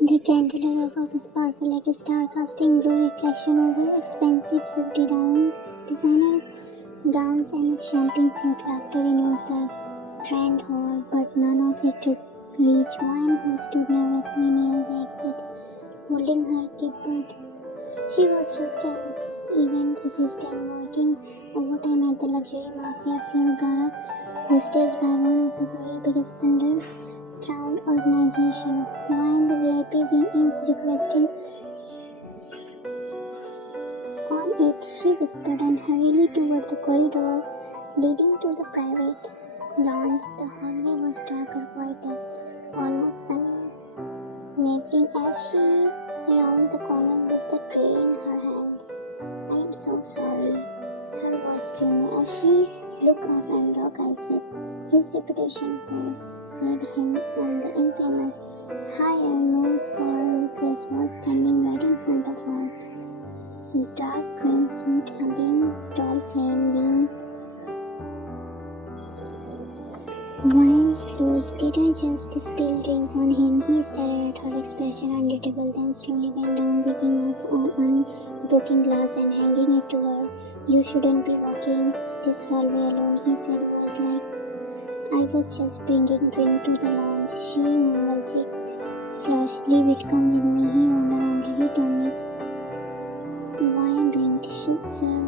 The candelabra above sparkled like a star, casting blue reflection over expensive suit designer gowns and champagne flute. Laughter echoes the grand hall, but none of it took reach. Wine, who stood nervously near the exit, holding her keyboard. She was just an event assistant working overtime at the luxury Mafia film gala, hosted by one of the very biggest underground organization. Wine, the VIP wing is requesting on it, she whispered and hurriedly toward the corridor leading to the private lounge. The hallway was darker, quieter, almost unnerving as she rounded the corner with the tray in her hand. I am so sorry. Her voice trembled as she looked up and locked eyes with his reputation preceded him, and the infamous higher nose for Ruthless was standing right in front of her. Dark green suit hugging tall flame lean. Wine flows. Did I just spill drink on him? He stared at her expression unreadable, then slowly bent down, picking up on broken glass and handing it to her. You shouldn't be walking this hallway alone, he said, voice like I was just bringing drink to the lounge. She mumbled, cheek flushed. Leave it, come with me, he ordered, already told me. Wine blinked. Sir.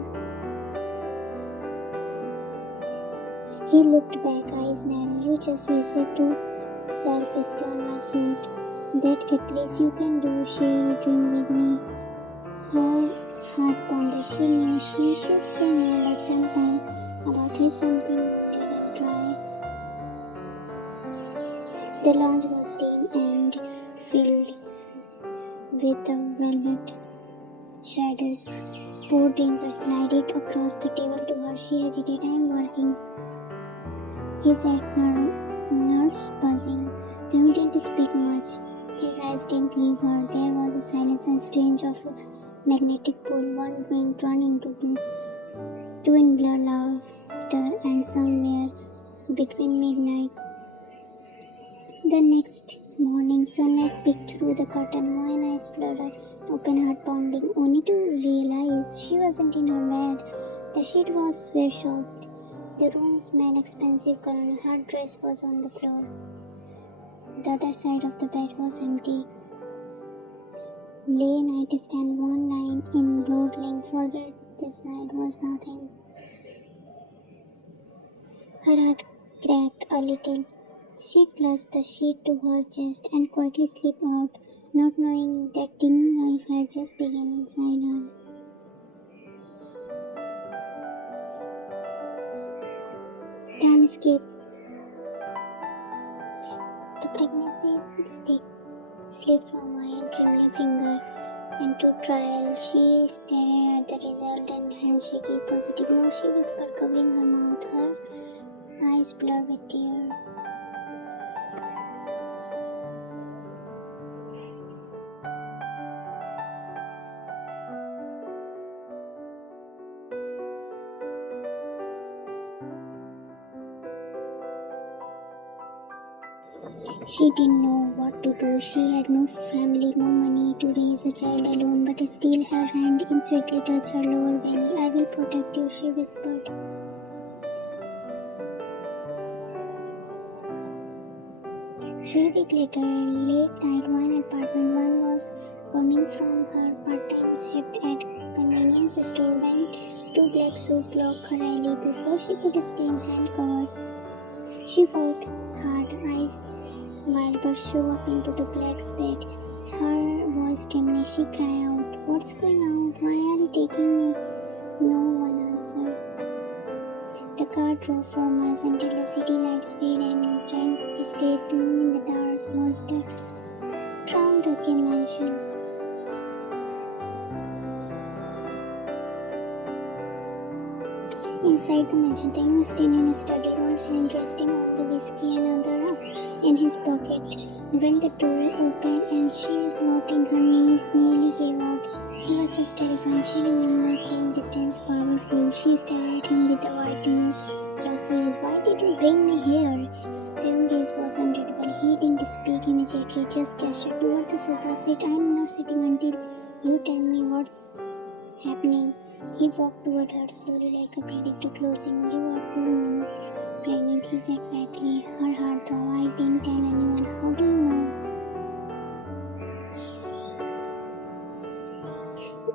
He looked back, eyes narrow. You just wasted to self-whiskey on my suit. That at least you can do. Share a drink with me. Her heart pounded. She knew she should say no, but sometime about his something won't even try. The lounge was dim and filled with a velvet shadow. Poor Dinker slided across the table to her. She hesitated. I am working. His nerves buzzing. They didn't speak much. His eyes didn't leave her. There was a silence and strange of a magnetic pull. One drink turned into two. Twin blur laughter and somewhere between midnight. The next morning, sunlight peeked through the curtain. Wine eyes fluttered, open heart pounding, only to realize she wasn't in her bed. The sheet was very soft. The room smelled expensive cologne. Her dress was on the floor. The other side of the bed was empty. Lay nightstand, one line in broad link. Forget this night was nothing. Her heart cracked a little. She clutched the sheet to her chest and quietly slipped out, not knowing that tiny life had just begun inside her. Time skipped. The pregnancy stick slipped from my trembling finger into trial. She stared at the result and handshaky positive. No, she whispered, covering her mouth. Her eyes blurred with tears. She didn't know what to do. She had no family, no money to raise a child alone, but still her hand sweetly touched her lower belly. I will protect you, she whispered. 3 weeks later, late night wine apartment. One was coming from her part-time shift at convenience store when two black suit blocked her alley before she could scream hand covered. She fought hard, eyes wild, but show up into the black bed. Her voice trembling, she cried out, what's going on? Why are you taking me? No one answered. The car drove for miles until the city lights faded and Trent stayed gloom in the dark monster drowned the mansion. Inside the mansion, Taehyung was sitting in a study, one hand resting on the whiskey, another in his pocket. When the door opened and she dropped in her knees, nearly gave out. He was just terrified. She remembered from distance powerful. She stared at him with the white tear, serious. Why did you bring me here? Taehyung gaze was unreadable. He didn't speak immediately, just gestured toward the sofa. I'm not sitting until you tell me what's happening. He walked toward her slowly like a predator closing. You are 2 months pregnant, he said fatly. Her heart dropped. I didn't tell anyone. How do you know?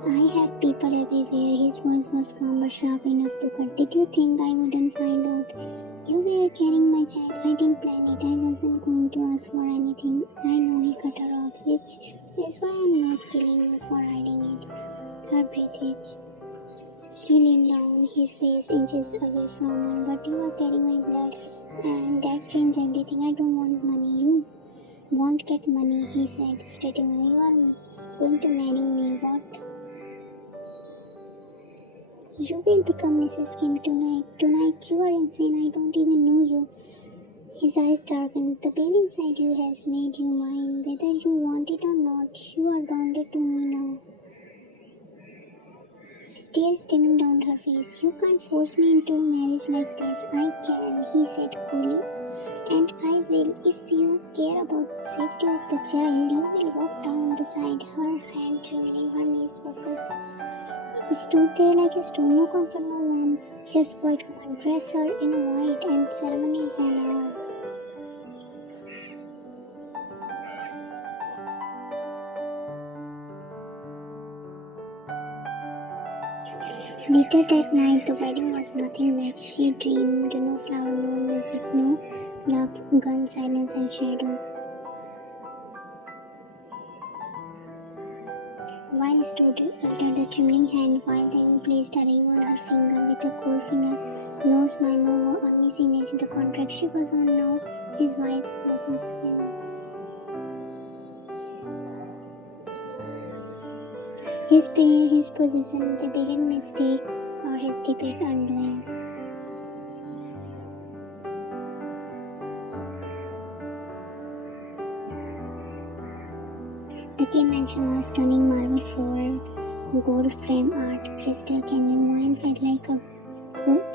I have people everywhere. His voice was calm but sharp enough to cut. Did you think I wouldn't find out? You were carrying my child. I didn't plan it. I wasn't going to ask for anything. I know, he cut her off, which is why I'm not killing you for hiding it. Her breath hitched. He leaned down, his face inches away from her. But you are carrying my blood, and that changed everything. I don't want money. You won't get money, he said, stating you are going to marry me. What? You will become Mrs. Kim tonight. Tonight, you are insane. I don't even know you. His eyes darkened. The baby inside you has made you mine. Whether you want it or not, you are bounded to me now. Tears streaming down her face. You can't force me into marriage like this. I can, he said coolly. And I will. If you care about safety of the child, you will walk down the side. Her hand trembling, her knees buckled. He stood there like a stone, no comfort, no warmth, just quiet command. Dress her in white and ceremony is an hour. Later that night, the wedding was nothing like she dreamed. No flower, no music, no love, gun, silence and shadow. While stood under the trembling hand, while Taehyung placed a ring on her finger with a cold finger, no smile, no only signature. The contract she was on now, his wife was Muslim. His prayer, his position, the biggest mistake or his debate undoing. The Kim mansion was stunning, marble floor, gold frame art, crystal canyon. Wine felt like a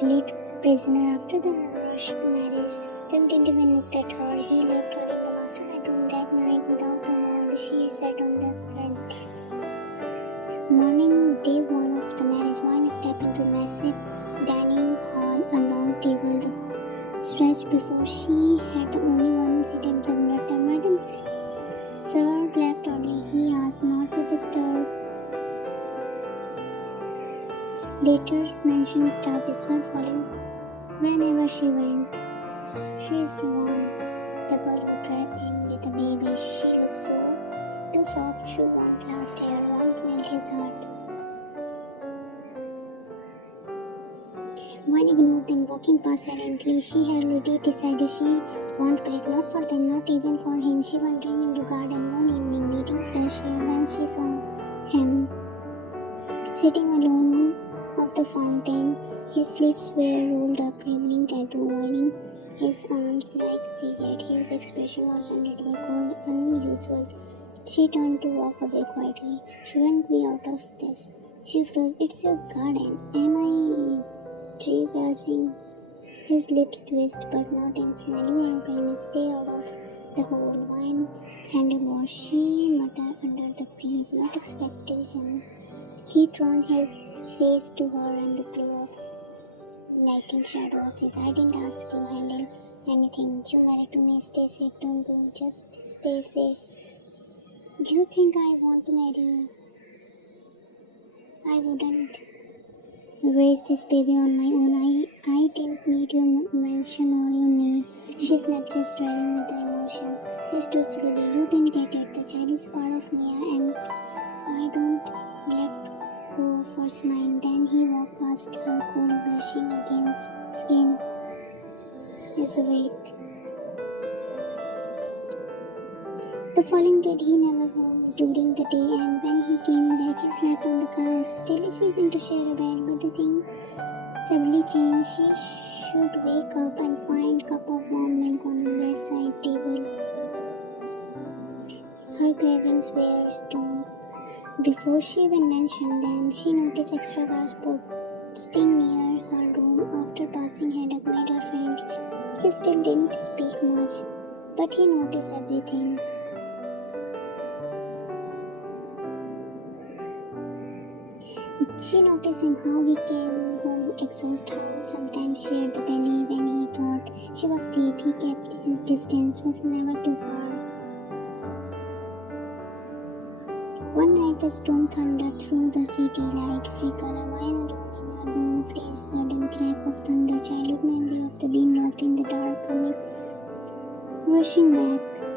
late prisoner after the rushed marriage. Tim didn't even look at her. He left her in the master bedroom that night without a word. She sat on the bed. Morning, day 1 of the marriage. Wine stepped into massive dining hall, a long table stretched before she had the only one seat at the butler. Madam, sir left early, he asked, not to disturb. Later mentioned staff were following whenever she went. She is the one. The girl who trapped him with the baby. She looked so too soft. She won't last here, won't melt his heart. One ignored them, walking past silently. She had already decided she won't break, not for them, not even for him. She wandered into the garden one evening, needing fresh air, when she saw him sitting alone of the fountain. His sleeves were rolled up, revealing tattoo, winding his arms like cigarette. His expression was unreadable, cold, unusual. She turned to walk away quietly. Shouldn't be out of this. She froze. It's your garden. Am I trespassing? His lips twisted, but not in smile. You are pregnant. Stay out of the hole. Wine handle wash. She muttered under the breath, not expecting him. He drawn his face to her, and the glow of lighting shadow of his eye. I didn't ask you handle anything. You married to me. Stay safe. Don't go. Just stay safe. Do you think I want to marry you? I wouldn't raise this baby on my own. I didn't need your mention or your name. She snapped, just staring with the emotion. He stood slowly. You didn't get it. The child is part of me, and I don't let go of her smile. Then he walked past her, cold, brushing against skin. Is awake. The following day, he never home during the day, and when he came back, he slept on the couch, still refusing to share a bed. But the thing suddenly changed. She should wake up and find a cup of warm milk on the bedside table. Her cravings were strong. Before she even mentioned them, she noticed extra gas posting near her room after passing had made her friend. He still didn't speak much, but he noticed everything. She noticed him, how he came home exhausted, how sometimes shared the belly when he thought she was asleep. He kept his distance, was never too far. One night the storm thundered through the city, light flickered. While alone in her room, flash sudden crack of thunder, childhood memory of the being locked in the dark coming rushing back.